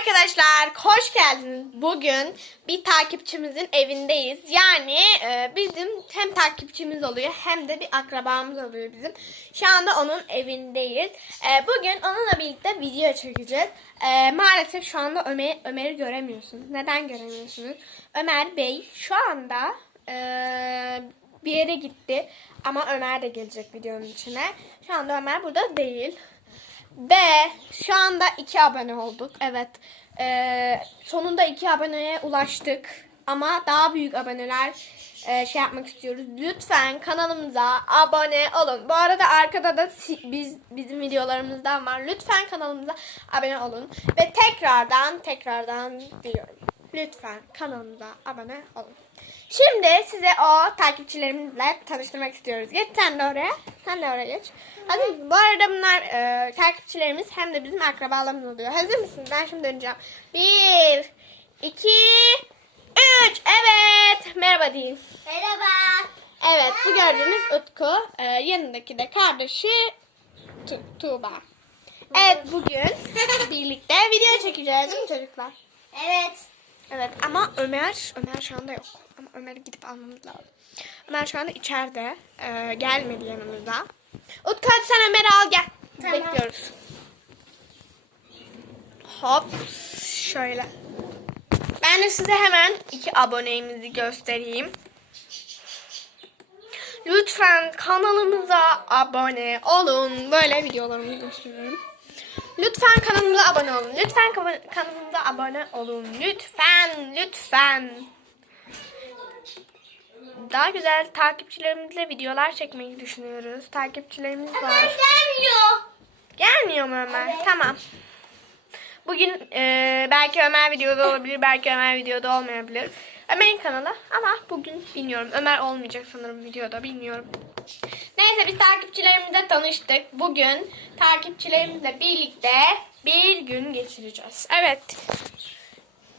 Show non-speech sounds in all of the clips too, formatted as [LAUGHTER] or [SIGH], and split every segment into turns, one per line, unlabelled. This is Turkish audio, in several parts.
arkadaşlar, hoş geldiniz. Bugün bir takipçimizin evindeyiz. Yani e, bizim hem takipçimiz oluyor hem de bir akrabamız oluyor bizim. Şu anda onun evindeyiz. E, bugün onunla birlikte video çekeceğiz. E, maalesef şu anda Ömer, Ömer'i göremiyorsunuz. Neden göremiyorsunuz? Ömer Bey şu anda e, bir yere gitti. Ama Ömer de gelecek videonun içine. Şu anda Ömer burada değil. Ve şu anda iki abone olduk. Evet. Ee, sonunda iki aboneye ulaştık. Ama daha büyük aboneler e, şey yapmak istiyoruz. Lütfen kanalımıza abone olun. Bu arada arkada da biz bizim videolarımızdan var. Lütfen kanalımıza abone olun. Ve tekrardan tekrardan diyorum. Lütfen kanalımıza abone olun. Şimdi size o takipçilerimizle tanıştırmak istiyoruz. Geç sen de oraya. Sen de oraya geç. Hazır? Bu arada bunlar e, takipçilerimiz hem de bizim akrabalarımız oluyor. Hazır mısınız? Ben şimdi döneceğim. Bir, iki, üç. Evet. Merhaba deyin.
Merhaba.
Evet bu gördüğünüz Utku. E, yanındaki de kardeşi Tu- Tuğba. Evet bugün [LAUGHS] birlikte video çekeceğiz değil mi çocuklar?
Evet.
Evet ama Ömer, Ömer şu anda yok. Ama Ömer'i gidip almamız lazım. Ömer şu anda içeride. Ee, gelmedi yanımıza. Utku hadi sen Ömer'i al gel.
Tamam.
Bekliyoruz. Hop. Şöyle. Ben de size hemen iki abonemizi göstereyim. Lütfen kanalımıza abone olun. Böyle videolarımı gösteriyorum. Lütfen kanalımıza abone olun. Lütfen kanalımıza abone olun. Lütfen, lütfen. Daha güzel takipçilerimizle videolar çekmeyi düşünüyoruz. Takipçilerimiz var.
gelmiyor.
Gelmiyor mu Ömer? Tamam. Bugün e, belki Ömer videoda olabilir, belki Ömer videoda olmayabilir. Ömer'in kanalı ama bugün bilmiyorum. Ömer olmayacak sanırım videoda, bilmiyorum. Neyse biz takipçilerimizle tanıştık. Bugün takipçilerimizle birlikte bir gün geçireceğiz. Evet.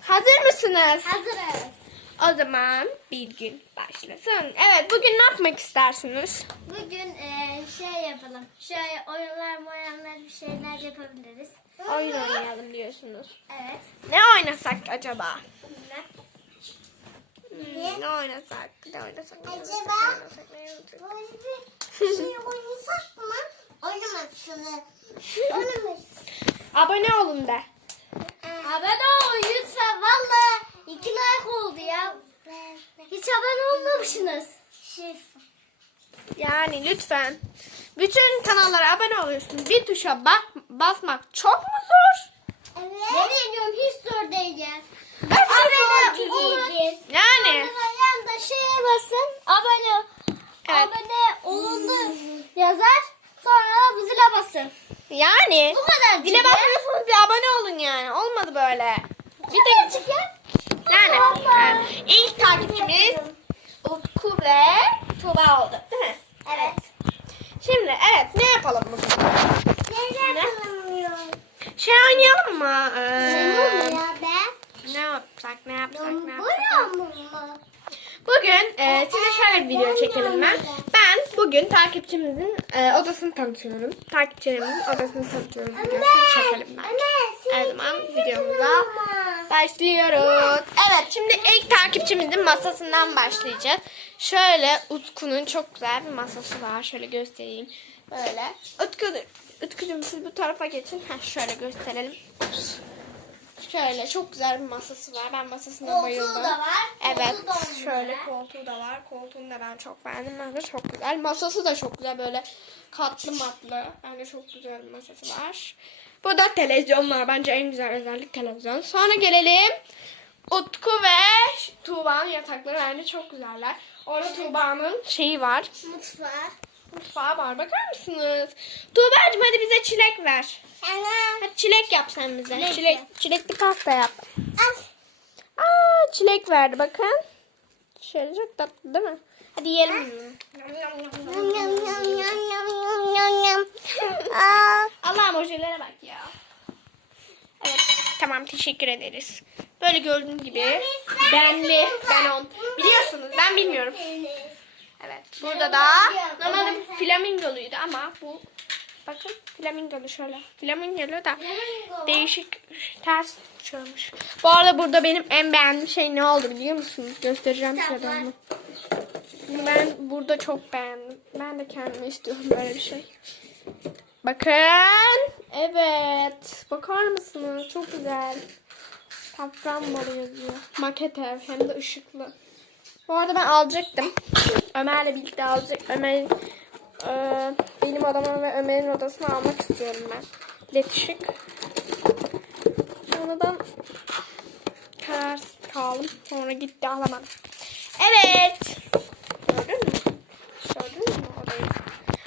Hazır mısınız?
Hazırız.
O zaman bir gün başlasın. Evet bugün ne yapmak istersiniz?
Bugün e, şey yapalım. Şöyle oyunlar moyanlar bir şeyler yapabiliriz.
Oyun oynayalım diyorsunuz.
Evet.
Ne oynasak acaba?
Ne?
Hmm, ne oynasak? Ne oynasak? Ne oynasak?
Acaba?
Ne oynasak? Ne oynasak?
Böyle bir şey oynasak mı? Oynamasını. Oynamasın.
Abone olun de.
Abone ol lütfen valla. iki like oldu ya. Hiç abone olmamışsınız.
Yani lütfen. Bütün kanallara abone oluyorsunuz. Bir tuşa bak basmak çok mu zor?
Evet. Yemin ediyorum hiç zor değil ya.
Ben
Abone olun.
Yani.
Yanında şeye basın. Abone.
Evet.
Abone olundu yazar. Sonra da zile basın.
Yani.
Bu kadar.
Dile basmıyorsanız bir abone olun yani. Olmadı böyle. Bir
Bir
de
de çıkar.
yani, yani ilk takipçimiz Utku ve Tuba oldu. Değil mi?
Evet.
Şimdi evet ne yapalım bugün?
Ne yapamıyorum?
Şey oynayalım mı? Ee,
Ne oluyor be?
ne yapsak ne yapsak ne yapsak?
Boya mı?
Bugün e, size şöyle bir video çekelim ben. Ben bugün takipçimizin e, odasını tanıtıyorum. Takipçilerimizin odasını tanıtıyorum. Videosu çekelim ben. Her zaman videomuza başlıyoruz. Evet şimdi ilk takipçimizin masasından başlayacağız. Şöyle Utku'nun çok güzel bir masası var. Şöyle göstereyim. Böyle. Utku, Utku'cum siz bu tarafa geçin. Heh, şöyle gösterelim. Ups. Şöyle çok güzel bir masası var. Ben masasına
Koltuğu
bayıldım.
da var.
Evet.
Koltuğu da
Şöyle
gibi.
koltuğu da var. Koltuğunu da ben çok beğendim. Bence çok güzel. Masası da çok güzel. Böyle katlı matlı. Bence çok güzel bir masası var. Burada televizyon var. Bence en güzel özellik televizyon. Sonra gelelim. Utku ve Tuğba'nın yatakları bence çok güzeller. Orada Tuğba'nın şeyi var.
Mutfağı.
Mutfağı var. Bakar mısınız? Tuğba'cığım hadi bize çilek ver.
Anam.
Hadi çilek yap sen bize.
Çilek
Çilek, çilekli pasta yap.
Al.
Aa çilek verdi bakın. Şöyle çok tatlı değil mi? Hadi yiyelim. [LAUGHS]
Aa.
Allah'ım ojelere bak ya. Evet tamam teşekkür ederiz. Böyle gördüğünüz gibi benli benon. Biliyorsunuz ben bilmiyorum. Burada da normalde bu flamingoluydu ama bu bakın flamingolu şöyle. Flamingolu da değişik ters açıyormuş. Bu arada burada benim en beğendiğim şey ne oldu biliyor musunuz? Göstereceğim size onu. Ben burada çok beğendim. Ben de kendime istiyorum böyle bir şey. Bakın. Evet. Bakar mısınız? Çok güzel. Safranbolu yazıyor. Maket ev hem de ışıklı. Bu arada ben alacaktım. Ömer'le birlikte alacak. Ömer e, benim odama ve Ömer'in odasına almak istiyorum ben. LED ışık. Sonradan kararsız kaldım. Sonra gitti alamadım. Evet. Gördün mü? Gördün mü odayı?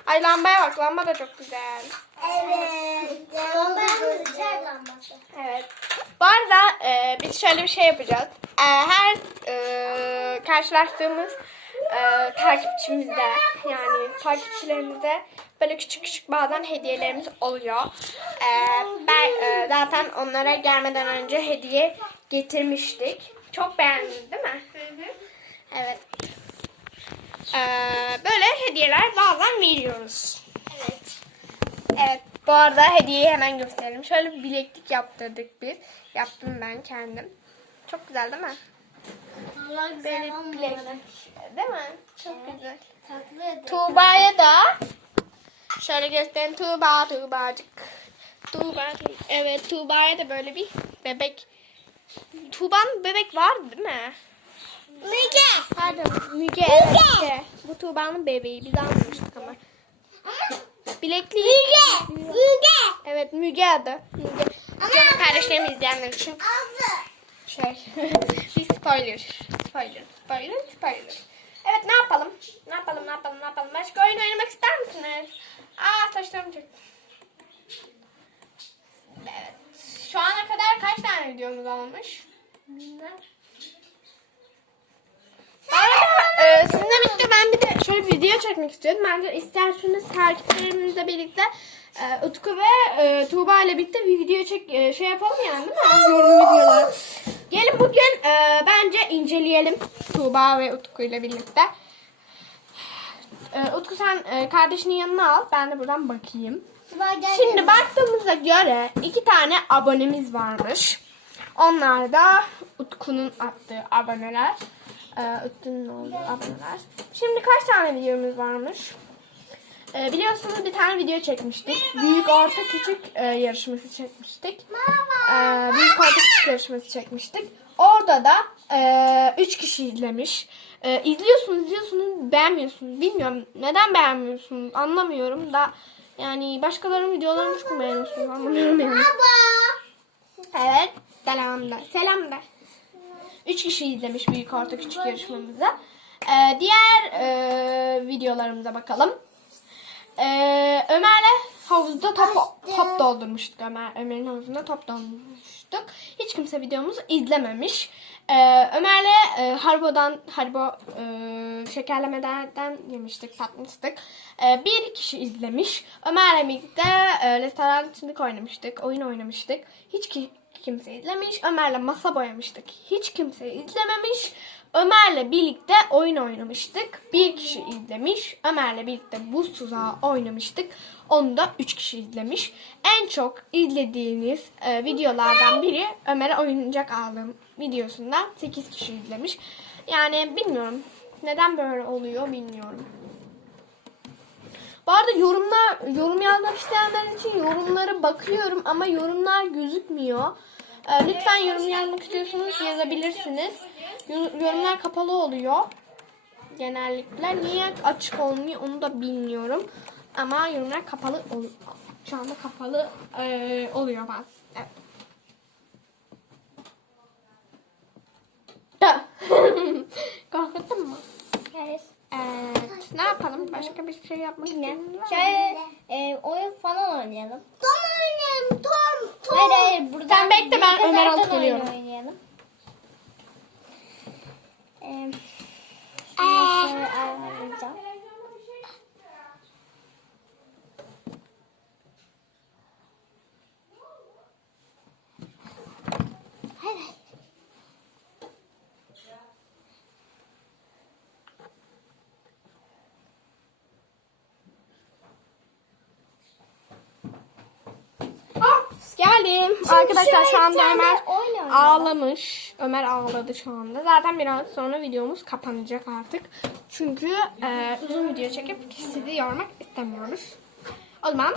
Ay lambaya bak. Lamba da çok güzel.
Evet. Lambamız güzel lambası.
Evet. Bu arada e, biz şöyle bir şey yapacağız. E, her e, karşılaştığımız e, takipçimizde yani takipçilerimizde böyle küçük küçük bazen hediyelerimiz oluyor. E, ben e, zaten onlara gelmeden önce hediye getirmiştik. Çok beğendiniz değil mi? Evet. E, böyle hediyeler bazen veriyoruz.
Evet.
Evet. Bu arada hediyeyi hemen gösterelim. Şöyle bir bileklik yaptırdık biz. Yaptım ben kendim. Çok güzel değil mi? Bileklik. Değil mi? Çok güzel.
Tatlı.
Tuğba'ya da şöyle göstereyim. Tuğba, Tuğbacık. Tuğba. Evet Tuğba'ya da böyle bir bebek. Tuğba'nın bebek vardı değil mi?
Müge.
Pardon. Müge. Müge. Bu Tuğba'nın bebeği. Biz almamıştık ama. Bilekliği.
Müge. Müge.
Evet Müge adı. Müge. Canım kardeşlerimi izleyenler için şey [LAUGHS] bir spoiler. Spoiler. Spoiler. Spoiler. Evet ne yapalım? Ne yapalım ne yapalım ne yapalım? Başka oyun oynamak ister misiniz? Aa saçlarım çok. Evet. Şu ana kadar kaç tane videomuz olmuş? Bu arada e, sizinle birlikte ben bir de şöyle bir video çekmek istiyorum. Bence isterseniz takipçilerimizle birlikte e, Utku ve e, Tuğba ile birlikte bir video çek e, şey yapalım yani değil mi? Yorum videolar. Gelin bugün e, bence inceleyelim Tuğba ve Utku ile birlikte. E, Utku sen e, kardeşinin yanına al. Ben de buradan bakayım. Şimdi baktığımıza göre iki tane abonemiz varmış. Onlar da Utku'nun attığı aboneler. Ee, Utku'nun olduğu aboneler. Şimdi kaç tane videomuz varmış? Ee, biliyorsunuz bir tane video çekmiştik. Büyük orta küçük e, yarışması çekmiştik. Ee, büyük orta küçük yarışması çekmiştik. Orada da 3 kişi izlemiş. Ee, izliyorsunuz izliyorsunuz beğenmiyorsunuz. Bilmiyorum neden beğenmiyorsunuz anlamıyorum da yani başkalarının videolarını çok beğeniyorsunuz anlamıyorum yani. Evet. Selam da. Selam da. Üç kişi izlemiş büyük orta küçük yarışmamızı. Ee, diğer e, videolarımıza bakalım. Ee, Ömer'le havuzda top, top doldurmuştuk. Ömer, Ömer'in havuzunda top doldurmuştuk. Hiç kimse videomuzu izlememiş. Ee, Ömer'le e, Haribo'dan, Haribo e, şekerlemelerden yemiştik, tatmıştık. Ee, bir kişi izlemiş. Ömer'le birlikte e, restoran içinde oynamıştık, oyun oynamıştık. Hiç ki, kimse izlemiş. Ömer'le masa boyamıştık. Hiç kimse izlememiş. Ömer'le birlikte oyun oynamıştık. Bir kişi izlemiş. Ömer'le birlikte buz tuzağı oynamıştık. Onu da üç kişi izlemiş. En çok izlediğiniz e, videolardan biri Ömer'e oyuncak aldığım videosundan 8 kişi izlemiş. Yani bilmiyorum. Neden böyle oluyor bilmiyorum. Bu arada yorumlar, yorum yazmak isteyenler için yorumlara bakıyorum ama yorumlar gözükmüyor. Ee, lütfen yorum yazmak istiyorsanız yazabilirsiniz. Yor- Yorumlar kapalı oluyor. Genellikle. Niye açık olmuyor onu da bilmiyorum. Ama yorumlar kapalı ol- şu anda kapalı ee, oluyor bazen. Evet. [LAUGHS] Korkuttun mu?
Evet.
Evet. Ne yapalım? Başka bir şey yapmak istiyorum.
Şöyle e, oyun falan oynayalım. Tom oynayalım. Tom. Tom. Hayır hayır. Buradan
Sen bekle, ben Ömer alıp geliyorum.
oyun Oynayalım. Ee, şimdi şöyle ayarlayacağım. Hayır.
Geldim. Arkadaşlar
şöyle
şu anda Ömer ağlamış. Ömer ağladı şu anda. Zaten biraz sonra videomuz kapanacak artık. Çünkü e, uzun video çekip sizi yormak istemiyoruz. O zaman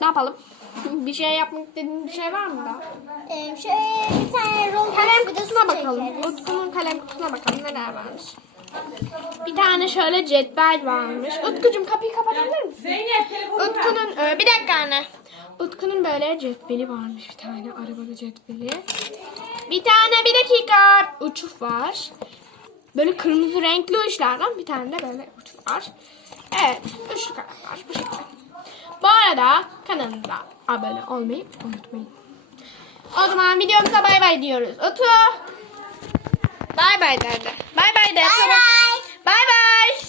ne yapalım? Bir şey yapmak istediğin bir şey var mı da?
Ee, şöyle bir tane Roblox
Kalem kutusuna bakalım.
çekeriz.
Utku'nun kalem kutusuna bakalım neler varmış. Bir tane şöyle cetvel varmış. Utkucuğum kapıyı kapatabilir misin?
Zeynep telefonu
Utku'nun e, bir dakika anne. Utku'nun böyle cetveli varmış bir tane arabalı cetveli. Bir tane bir dakika uçuf var. Böyle kırmızı renkli uçlardan bir tane de böyle uçuf var. Evet üçlü kalem var bu şekilde. Bu arada kanalımıza abone olmayı unutmayın. O zaman videomuza bay bay diyoruz. Otu. Bay bay derdi. Bay bay de.
Bay bay.
Bay bay.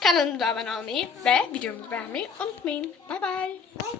Kanalımıza abone olmayı ve videomuzu beğenmeyi unutmayın. Bay bay.
Bay bay.